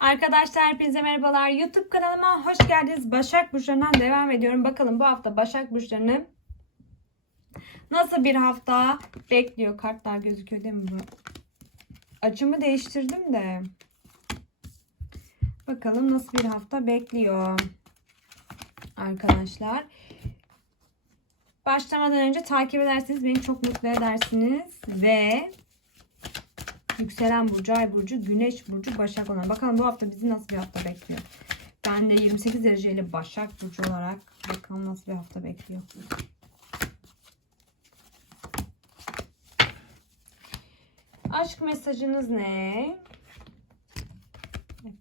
Arkadaşlar hepinize merhabalar. YouTube kanalıma hoş geldiniz. Başak Burçları'ndan devam ediyorum. Bakalım bu hafta Başak Burçları'nı nasıl bir hafta bekliyor? Kartlar gözüküyor değil mi bu? Açımı değiştirdim de. Bakalım nasıl bir hafta bekliyor. Arkadaşlar. Başlamadan önce takip ederseniz beni çok mutlu edersiniz. Ve Yükselen burcu, ay burcu, güneş burcu, başak olan. Bakalım bu hafta bizi nasıl bir hafta bekliyor. Ben de 28 dereceyle başak burcu olarak bakalım nasıl bir hafta bekliyor. Aşk mesajınız ne?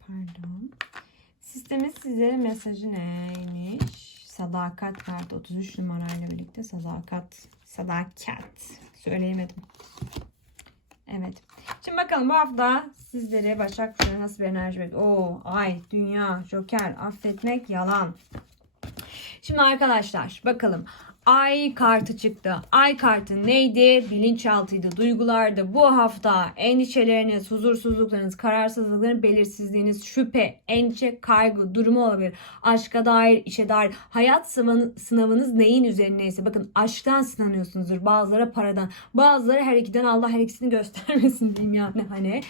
Pardon. Sistemin sizlere mesajı neymiş? Sadakat kartı 33 numarayla birlikte sadakat. Sadakat. Söyleyemedim. Evet. Şimdi bakalım bu hafta sizlere Başak Burcu'na nasıl bir enerji bekliyor? Oo, ay, dünya, joker, affetmek, yalan. Şimdi arkadaşlar bakalım. Ay kartı çıktı. Ay kartı neydi? Bilinçaltıydı, duygulardı. Bu hafta endişeleriniz, huzursuzluklarınız, kararsızlıklarınız, belirsizliğiniz, şüphe, endişe, kaygı durumu olabilir. Aşka dair, işe dair. Hayat sınavın- sınavınız neyin üzerineyse. Bakın aşktan sınanıyorsunuzdur. Bazıları paradan. Bazıları her ikiden Allah her ikisini göstermesin diyeyim yani hani.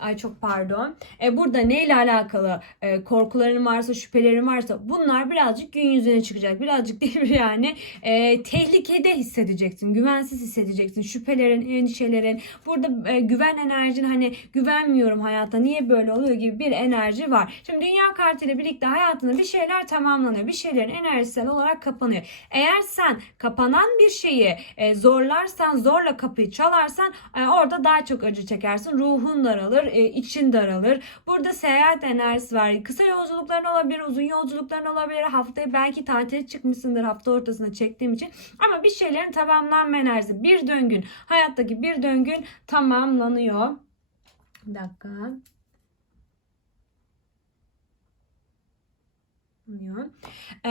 Ay çok pardon. E, burada neyle alakalı e, korkuların varsa, şüphelerin varsa bunlar birazcık gün yüzüne çıkacak. Birazcık değil mi yani? E, tehlikede hissedeceksin. Güvensiz hissedeceksin. Şüphelerin, endişelerin. Burada e, güven enerjin hani güvenmiyorum hayata niye böyle oluyor gibi bir enerji var. Şimdi dünya kartıyla birlikte hayatında bir şeyler tamamlanıyor. Bir şeylerin enerjisel olarak kapanıyor. Eğer sen kapanan bir şeyi e, zorlarsan, zorla kapıyı çalarsan e, orada daha çok acı çekersin. Ruhun daralır, e, için daralır. Burada seyahat enerjisi var. Kısa yolculukların olabilir, uzun yolculukların olabilir. Haftaya belki tatile çıkmışsındır hafta ortasında çektiğim için. Ama bir şeylerin tamamlanma enerjisi. Bir döngün, hayattaki bir döngün tamamlanıyor. Bir dakika. Ee,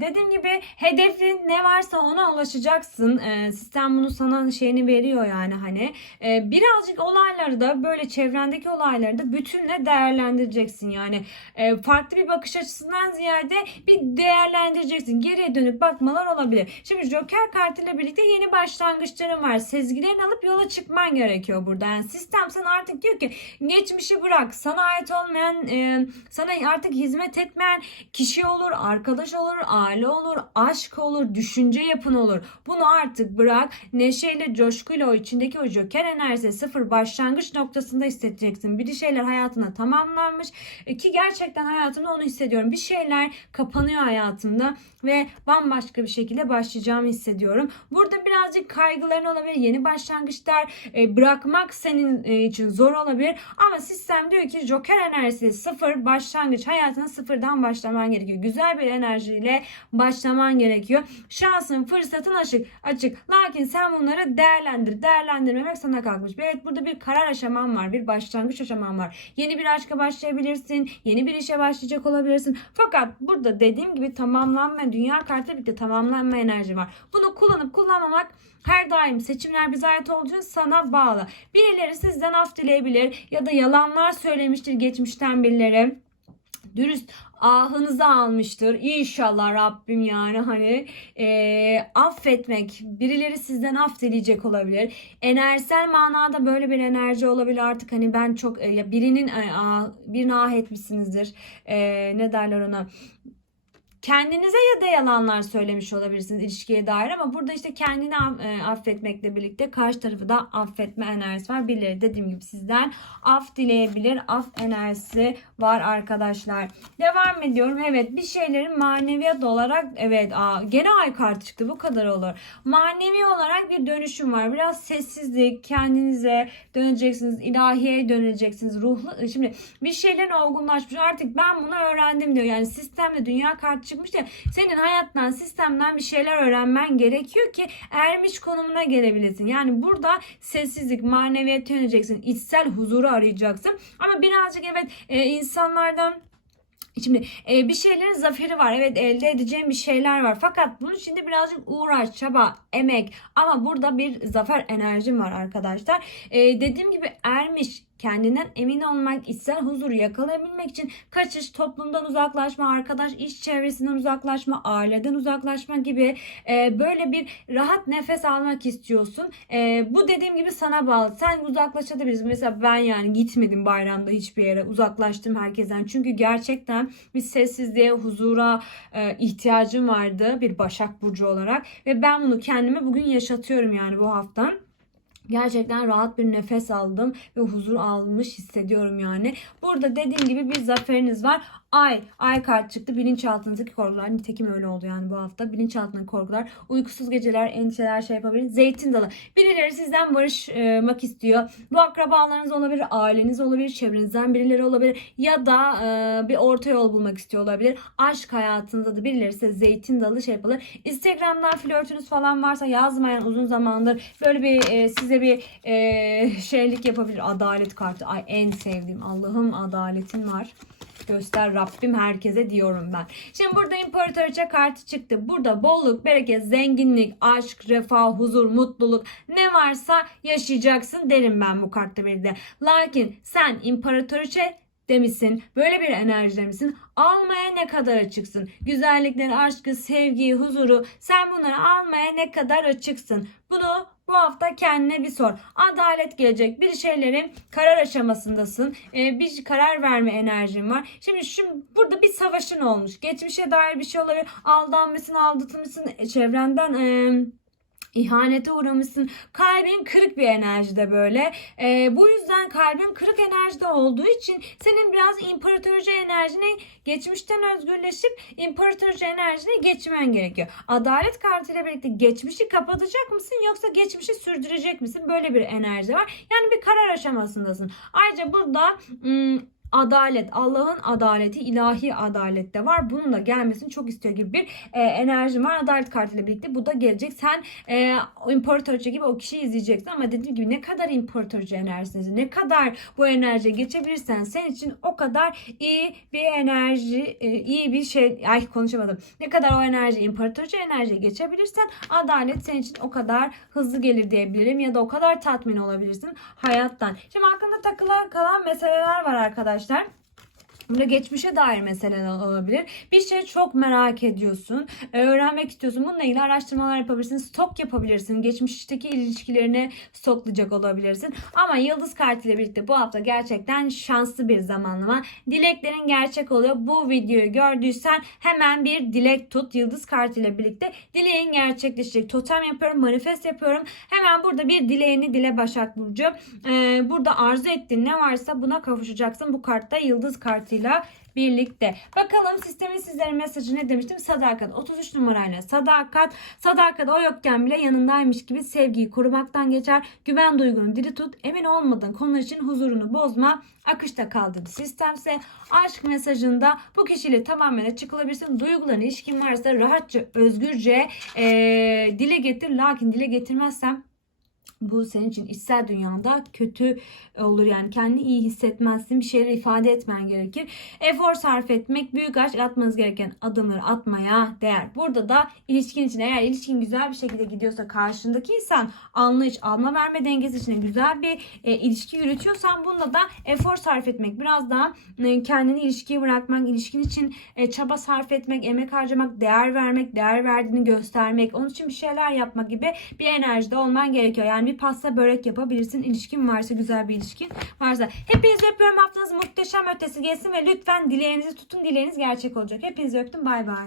dediğim gibi hedefin ne varsa ona ulaşacaksın. Ee, sistem bunu sana şeyini veriyor yani hani. Ee, birazcık olayları da böyle çevrendeki olayları da bütünle değerlendireceksin. Yani e, farklı bir bakış açısından ziyade bir değerlendireceksin. Geriye dönüp bakmalar olabilir. Şimdi Joker kartıyla birlikte yeni başlangıçların var. Sezgilerini alıp yola çıkman gerekiyor burada. Yani sistem sana artık diyor ki geçmişi bırak. Sana ait olmayan, e, sana artık hizmet etmeyen kişi olur, arkadaş olur, aile olur, aşk olur, düşünce yapın olur. Bunu artık bırak. Neşeyle, coşkuyla o içindeki o joker enerjisi sıfır başlangıç noktasında hissedeceksin. Bir şeyler hayatına tamamlanmış E, ki gerçekten hayatımda onu hissediyorum. Bir şeyler kapanıyor hayatımda ve bambaşka bir şekilde başlayacağımı hissediyorum. Burada birazcık kaygıların olabilir. Yeni başlangıçlar e, bırakmak senin e, için zor olabilir. Ama sistem diyor ki joker enerjisi sıfır başlangıç. Hayatına sıfırdan başlaman gerekiyor. Güzel bir enerjiyle başlaman gerekiyor. Şansın, fırsatın açık. açık. Lakin sen bunları değerlendir. Değerlendirmemek sana kalkmış. Evet burada bir karar aşaman var. Bir başlangıç aşaman var. Yeni bir aşka başlayabilirsin. Yeni bir işe başlayacak olabilirsin. Fakat burada dediğim gibi tamamlanma, dünya kartı birlikte tamamlanma enerji var. Bunu kullanıp kullanmamak her daim seçimler bize ait olduğu için sana bağlı. Birileri sizden af dileyebilir ya da yalanlar söylemiştir geçmişten birileri dürüst ahınızı almıştır. İnşallah Rabbim yani hani e, affetmek birileri sizden af dileyecek olabilir. Enerjisel manada böyle bir enerji olabilir artık hani ben çok e, birinin e, ah, birini ah etmişsinizdir. E, ne derler ona? Kendinize ya da yalanlar söylemiş olabilirsiniz ilişkiye dair ama burada işte kendini e, affetmekle birlikte karşı tarafı da affetme enerjisi var. Birileri dediğim gibi sizden af dileyebilir. Af enerjisi var arkadaşlar. Devam ediyorum. Evet bir şeylerin maneviyat olarak evet aa, gene ay kartı çıktı bu kadar olur. Manevi olarak bir dönüşüm var. Biraz sessizlik kendinize döneceksiniz. ilahiye döneceksiniz. Ruhlu şimdi bir şeylerin olgunlaşmış. Artık ben bunu öğrendim diyor. Yani sistemde dünya kartı çıkmış ya senin hayattan sistemden bir şeyler öğrenmen gerekiyor ki ermiş konumuna gelebilesin. Yani burada sessizlik, maneviyat yöneceksin. içsel huzuru arayacaksın. Ama birazcık evet e, insanlardan Şimdi e, bir şeylerin zaferi var. Evet elde edeceğim bir şeyler var. Fakat bunun içinde birazcık uğraş, çaba, emek. Ama burada bir zafer enerjim var arkadaşlar. E, dediğim gibi ermiş kendinden emin olmak, içsel huzuru yakalayabilmek için kaçış, toplumdan uzaklaşma, arkadaş, iş çevresinden uzaklaşma, aileden uzaklaşma gibi e, böyle bir rahat nefes almak istiyorsun. E, bu dediğim gibi sana bağlı. Sen uzaklaşabilirsin. Mesela ben yani gitmedim bayramda hiçbir yere. Uzaklaştım herkesten. Çünkü gerçekten bir sessizliğe, huzura e, ihtiyacım vardı bir Başak Burcu olarak. Ve ben bunu kendime bugün yaşatıyorum yani bu hafta. Gerçekten rahat bir nefes aldım ve huzur almış hissediyorum yani. Burada dediğim gibi bir zaferiniz var. Ay, ay kart çıktı. Bilinçaltınızdaki korkular. Nitekim öyle oldu yani bu hafta. Bilinçaltındaki korkular, uykusuz geceler, endişeler şey yapabilir. Zeytin dalı. Birileri sizden barışmak istiyor. Bu akrabalarınız olabilir, aileniz olabilir, çevrenizden birileri olabilir. Ya da e, bir orta yol bulmak istiyor olabilir. Aşk hayatınızda da birileri size zeytin dalı şey yapılır. Instagram'dan flörtünüz falan varsa yazmayan uzun zamandır böyle bir e, size bir e, şeylik yapabilir. Adalet kartı. Ay en sevdiğim. Allah'ım adaletin var. Göster Rabbim herkese diyorum ben. Şimdi burada imparatoriçe kartı çıktı. Burada bolluk, bereket, zenginlik, aşk, refah, huzur, mutluluk ne varsa yaşayacaksın derim ben bu kartta bir. Lakin sen imparatoriçe demişsin. Böyle bir enerjide misin? Almaya ne kadar açıksın? Güzellikleri, aşkı, sevgiyi, huzuru sen bunları almaya ne kadar açıksın? Bunu bu hafta kendine bir sor. Adalet gelecek. Bir şeylerin karar aşamasındasın. Ee, bir karar verme enerjin var. Şimdi şu burada bir savaşın olmuş. Geçmişe dair bir şey olabilir. Aldanmışsın, aldatılmışsın. Çevrenden e, ihanete uğramışsın. Kalbin kırık bir enerjide böyle. Ee, bu yüzden kalbin kırık enerjide olduğu için senin biraz imparatorcu enerjine geçmişten özgürleşip imparatorcu enerjine geçmen gerekiyor. Adalet kartıyla birlikte geçmişi kapatacak mısın yoksa geçmişi sürdürecek misin? Böyle bir enerji var. Yani bir karar aşamasındasın. Ayrıca burada ım, adalet, Allah'ın adaleti, ilahi adalet de var. Bunun da gelmesini çok istiyor gibi bir e, enerjim var. Adalet kartıyla birlikte bu da gelecek. Sen e, imparatorca gibi o kişiyi izleyeceksin ama dediğim gibi ne kadar imparatorca enerjisiniz, ne kadar bu enerjiye geçebilirsen senin için o kadar iyi bir enerji, e, iyi bir şey, ay konuşamadım. Ne kadar o enerji, imparatorca enerjiye geçebilirsen adalet senin için o kadar hızlı gelir diyebilirim ya da o kadar tatmin olabilirsin hayattan. Şimdi aklında takılan kalan meseleler var arkadaşlar arkadaşlar. Burada geçmişe dair meseleler olabilir. Bir şey çok merak ediyorsun. e, Öğrenmek istiyorsun. Bununla ilgili araştırmalar yapabilirsin. Stok yapabilirsin. Geçmişteki ilişkilerini stoklayacak olabilirsin. Ama yıldız kartıyla birlikte bu hafta gerçekten şanslı bir zamanlama. Dileklerin gerçek oluyor. Bu videoyu gördüysen hemen bir dilek tut. Yıldız kartıyla birlikte dileğin gerçekleşecek. Totem yapıyorum. Manifest yapıyorum. Hemen burada bir dileğini dile Başak Burcu. Ee, burada arzu ettiğin ne varsa buna kavuşacaksın. Bu kartta yıldız kartıyla birlikte. Bakalım sistemin sizlere mesajı ne demiştim? Sadakat. 33 numarayla sadakat. Sadakat o yokken bile yanındaymış gibi sevgiyi korumaktan geçer. Güven duygunu diri tut. Emin olmadığın konular için huzurunu bozma. Akışta kaldığı sistemse aşk mesajında bu kişiyle tamamen açıklayabilirsin. Duyguların ilişkin varsa rahatça, özgürce eee, dile getir. Lakin dile getirmezsem bu senin için içsel dünyanda kötü olur yani kendini iyi hissetmezsin bir şeyler ifade etmen gerekir. Efor sarf etmek büyük aşk atmanız gereken adımları atmaya değer. Burada da ilişkin için eğer ilişkin güzel bir şekilde gidiyorsa karşındaki insan anlayış alma verme dengesi içinde güzel bir e, ilişki yürütüyorsan bunda da efor sarf etmek biraz daha e, kendini ilişkiye bırakmak ilişkin için e, çaba sarf etmek emek harcamak değer vermek değer verdiğini göstermek onun için bir şeyler yapmak gibi bir enerjide olman gerekiyor. Yani bir pasta börek yapabilirsin. İlişkin varsa güzel bir ilişkin varsa. Hepinizi öpüyorum. Haftanız muhteşem ötesi gelsin ve lütfen dileğinizi tutun. Dileğiniz gerçek olacak. Hepinizi öptüm. Bay bay.